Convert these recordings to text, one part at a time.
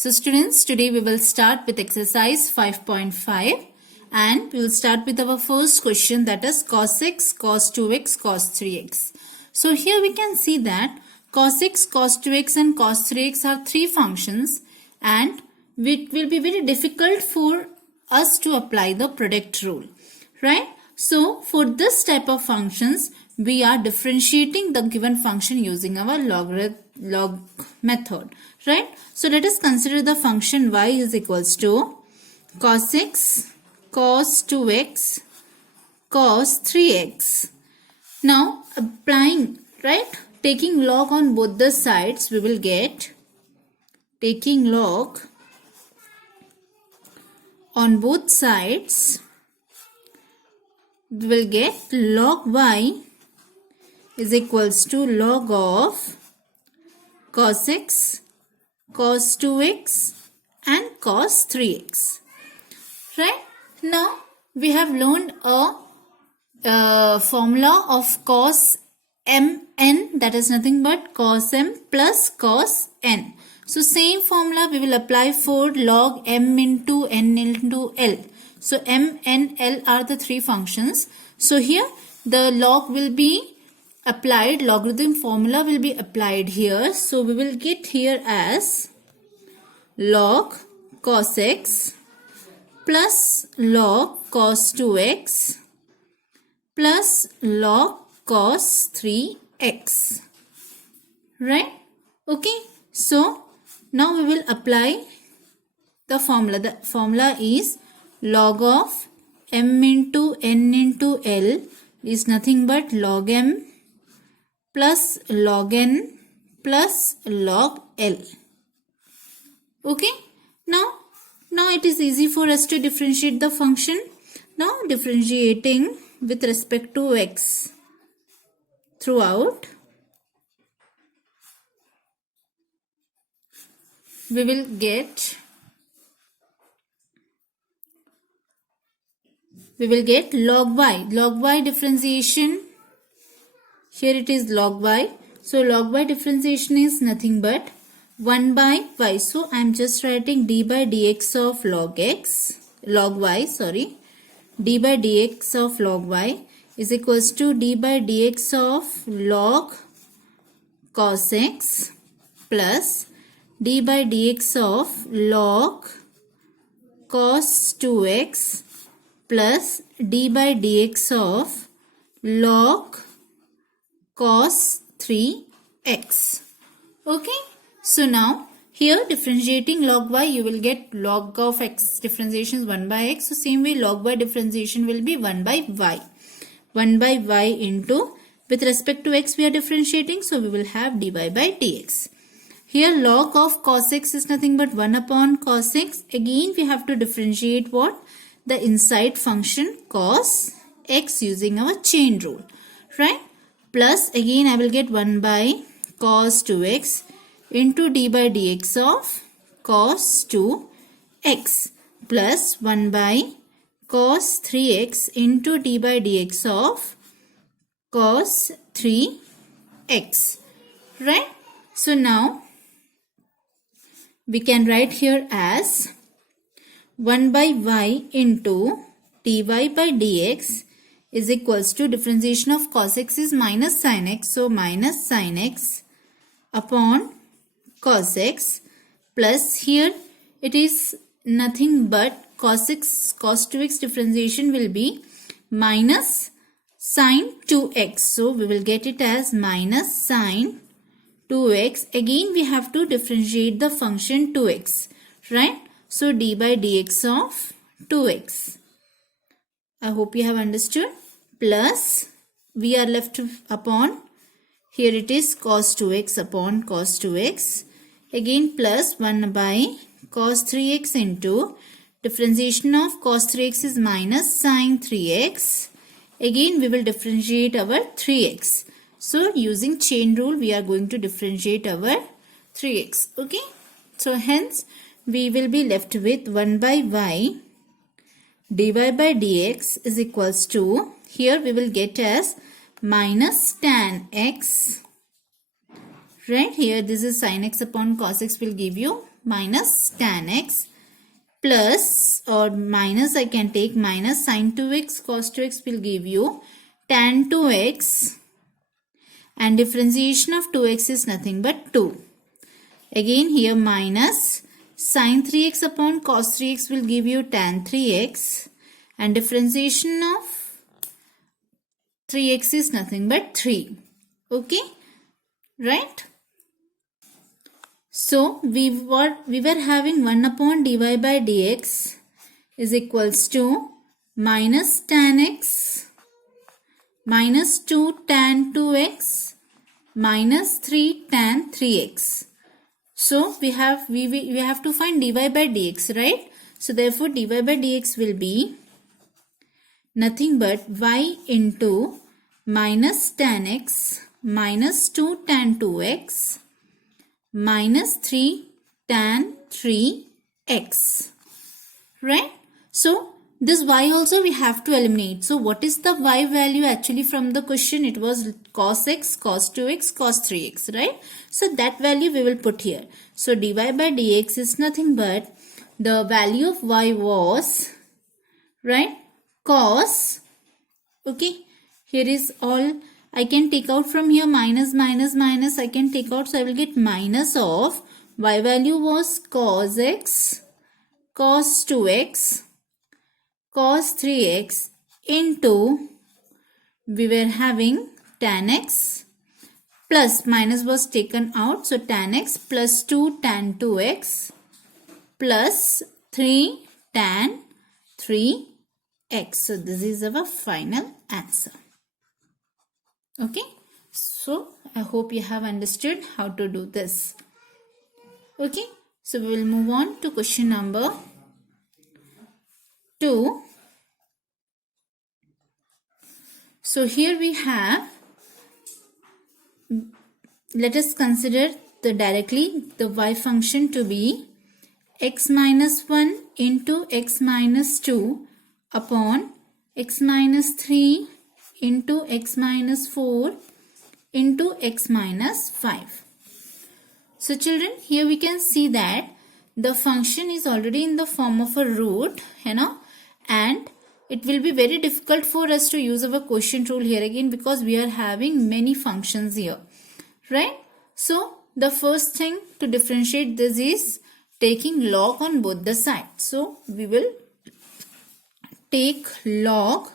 So students, today we will start with exercise 5.5 and we will start with our first question, that is cos x, cos 2x, cos 3x. So here we can see that cos x, cos 2x and cos 3x are three functions and it will be very difficult for us to apply the product rule, right? So for this type of functions, we are differentiating the given function using our log method, right? So let us consider the function y is equals to cos x, cos 2x, cos 3x. Now applying, right, taking log on both the sides, we will get, taking log on both sides, we will get log y is equals to log of cos x, cos 2x and cos 3x, right? Now we have learned a formula of cos mn, that is nothing but cos m plus cos n. So same formula we will apply for log m into n into l. So m, n, l are the three functions. So here the log will be applied, logarithm formula will be applied here. So we will get here as log cos x plus log cos 2x plus log cos 3x, right? Okay, so now we will apply the formula. The formula is log of m into n into l is nothing but log m plus log n plus log l. Okay, now it is easy for us to differentiate the function. Now differentiating with respect to x throughout, we will get log y differentiation. Here it is log y. So log y differentiation is nothing but 1 by y. So I am just writing d by dx of log y, d by dx of log y is equals to d by dx of log cos x plus d by dx of log cos 2x plus d by dx of log cos 3x. Okay, so now here differentiating log y, you will get log of x differentiation is 1 by x. So same way log y differentiation will be 1 by y. 1 by y into, with respect to x we are differentiating, so we will have dy by dx. Here log of cos x is nothing but 1 upon cos x. Again we have to differentiate what? The inside function cos x using our chain rule, right? Plus again I will get 1 by cos 2x into d by dx of cos 2x plus 1 by cos 3x into d by dx of cos 3x, right? So now we can write here as 1 by y into dy by dx is equals to differentiation of cos x is minus sin x. So minus sin x upon cos x plus here it is nothing but cos x, cos 2x differentiation will be minus sin 2x. So we will get it as minus sin 2x. Again we have to differentiate the function 2x, right? So d by dx of 2x. I hope you have understood. Plus we are left upon, here it is cos 2x upon cos 2x. Again plus 1 by cos 3x into differentiation of cos 3x is minus sin 3x. Again we will differentiate our 3x. So using chain rule we are going to differentiate our 3x. Okay. So hence we will be left with 1 by y dy by dx is equals to, here we will get as minus tan x, right? Here this is sin x upon cos x will give you minus tan x plus or minus, I can take minus sin 2x cos 2x will give you tan 2x, and differentiation of 2x is nothing but 2. Again here minus sin 3x upon cos 3x will give you tan 3x, and differentiation of 3x is nothing but 3. Okay, right? So we were having 1 upon dy by dx is equals to minus tan x minus 2 tan 2x minus 3 tan 3x. So we have to find dy by dx, right? So therefore dy by dx will be nothing but y into minus tan x minus 2 tan 2x minus 3 tan 3x, right? So this y also we have to eliminate. So what is the y value actually from the question? It was cos x, cos 2x, cos 3x, right? So that value we will put here. So dy by dx is nothing but the value of y was, right, cos, okay, here is all I can take out from here, minus minus minus I can take out, so I will get minus of y value was cos x, cos 2x, cos 3x into we were having tan x plus minus was taken out, so tan x plus 2 tan 2x plus 3 tan 3x. So this is our final answer. Okay, so I hope you have understood how to do this. Okay, so we will move on to question number 2. So here we have, let us consider directly the y function to be x minus 1 into x minus 2 upon x minus 3 into x minus 4 into x minus 5. So children, here we can see that the function is already in the form of a root, and it will be very difficult for us to use our quotient rule here again because we are having many functions here, right? So the first thing to differentiate this is taking log on both the sides. So we will take log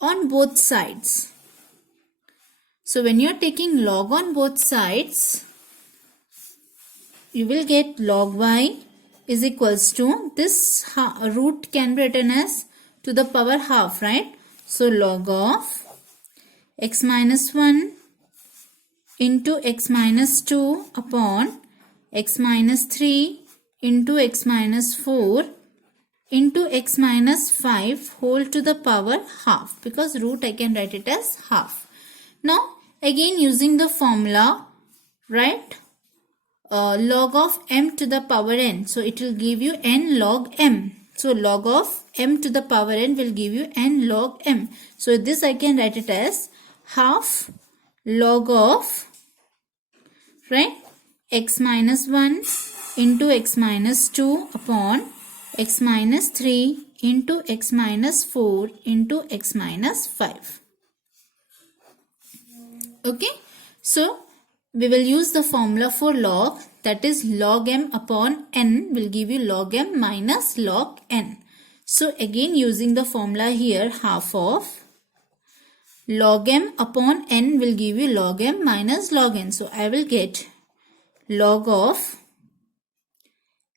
on both sides. So when you are taking log on both sides, you will get log y is equals to, this root can be written as to the power half, right? So log of x minus 1 into x minus 2 upon x minus 3 into x minus 4 into x minus 5 whole to the power half, because root I can write it as half. Now again using the formula, right, log of m to the power n, so it will give you n log m. So log of m to the power n will give you n log m. So this I can write it as half log of, right, x minus 1 into x minus 2 upon x minus 3 into x minus 4 into x minus 5. Okay, so we will use the formula for log, that is log m upon n will give you log m minus log n. So again using the formula here, half of log m upon n will give you log m minus log n. So I will get log of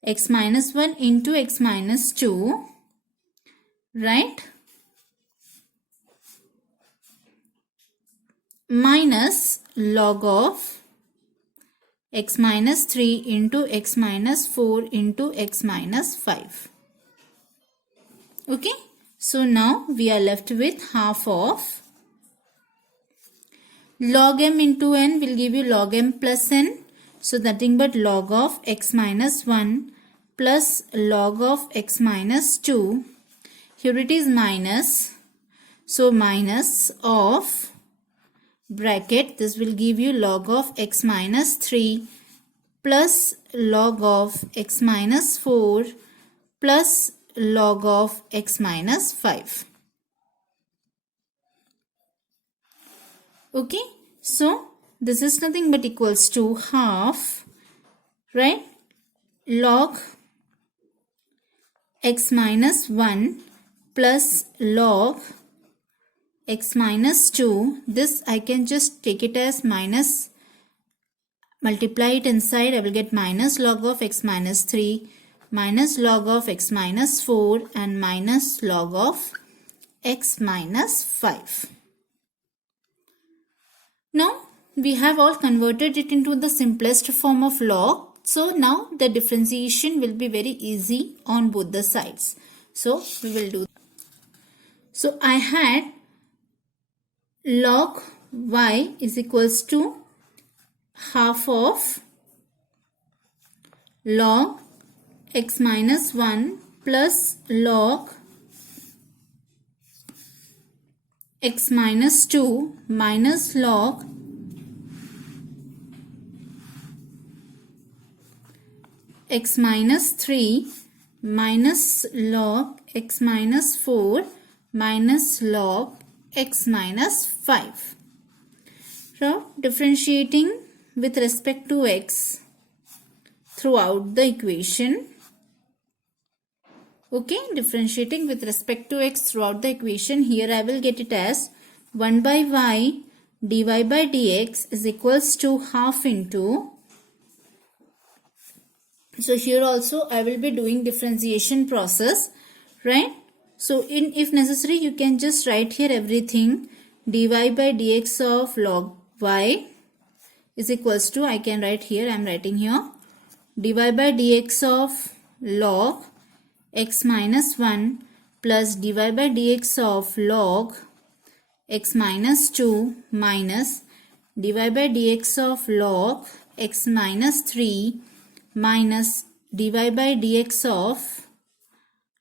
x minus 1 into x minus 2, right, minus log of x minus 3 into x minus 4 into x minus 5. Okay, so now we are left with half of log m into n will give you log m plus n. So nothing but log of x minus 1 plus log of x minus 2. Here it is minus. So minus of bracket, this will give you log of x minus 3 plus log of x minus 4 plus log of x minus 5. Okay, so this is nothing but equals to half, right, log x minus 1 plus log x minus 2. This I can just take it as minus, multiply it inside, I will get minus log of x minus 3 minus log of x minus 4 and minus log of x minus 5. Now we have all converted it into the simplest form of log. So now the differentiation will be very easy on both the sides. So we will do. So I had log y is equals to half of log x minus 1 plus log x minus 2 minus log x minus 3 minus log x minus 4 minus log x minus 5. So differentiating with respect to x throughout the equation. Okay, differentiating with respect to x throughout the equation. Here I will get it as 1 by y dy by dx is equals to half into. So here also I will be doing differentiation process, right? So if necessary you can just write here everything. Dy by dx of log y is equals to, I can write here, I am writing here, dy by dx of log x minus 1 plus dy by dx of log x minus 2 minus dy by dx of log x minus 3 minus dy by dx of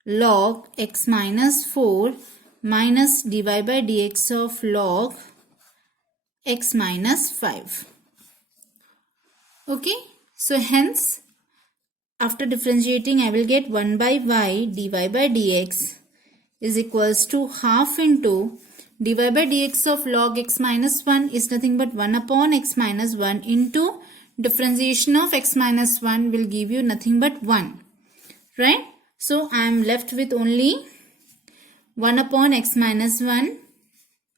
log x minus 4 minus dy by dx of log x minus 5. Okay, so hence after differentiating I will get 1 by y dy by dx is equals to half into dy by dx of log x minus 1 is nothing but 1 upon x minus 1 into differentiation of x minus 1 will give you nothing but 1, right? So I am left with only 1 upon x minus 1.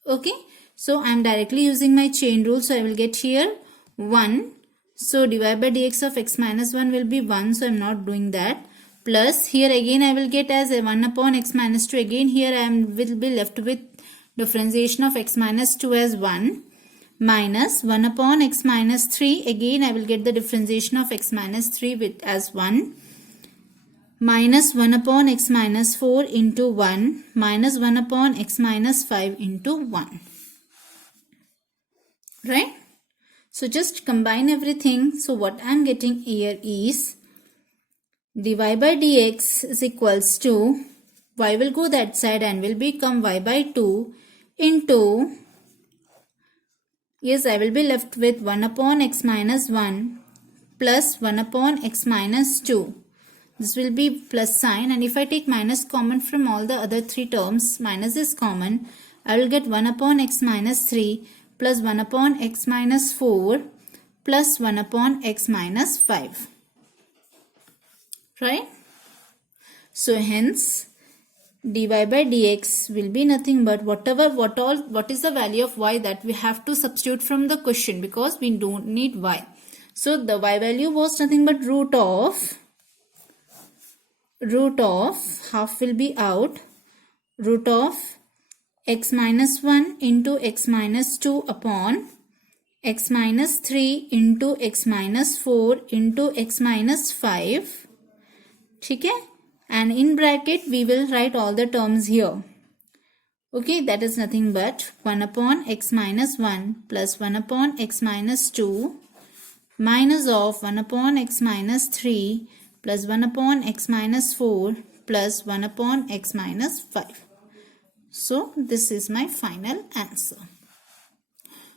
Okay, so I am directly using my chain rule, so I will get here 1. So dy by dx of x minus 1 will be 1, so I am not doing that. Plus here again I will get as a 1 upon x minus 2. Again here I will be left with differentiation of x minus 2 as 1. Minus 1 upon x minus 3. Again I will get the differentiation of x minus 3 with as 1. Minus 1 upon x minus 4 into 1. Minus 1 upon x minus 5 into 1. Right? So just combine everything. So what I am getting here is dy by dx is equals to, y will go that side and will become y by 2 into, yes, I will be left with 1 upon x minus 1 plus 1 upon x minus 2. This will be plus sign, and if I take minus common from all the other three terms, minus is common, I will get 1 upon x minus 3 plus 1 upon x minus 4 plus 1 upon x minus 5. Right? So hence dy by dx will be nothing but what is the value of y that we have to substitute from the question, because we don't need y. So the y value was nothing but root of half will be out, root of x minus 1 into x minus 2 upon x minus 3 into x minus 4 into x minus 5. Okay? And in bracket we will write all the terms here. Okay, that is nothing but 1 upon x minus 1 plus 1 upon x minus 2 minus of 1 upon x minus 3 plus 1 upon x minus 4 plus 1 upon x minus 5. So this is my final answer.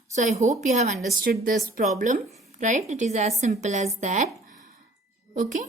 So I hope you have understood this problem, right? It is as simple as that. Okay.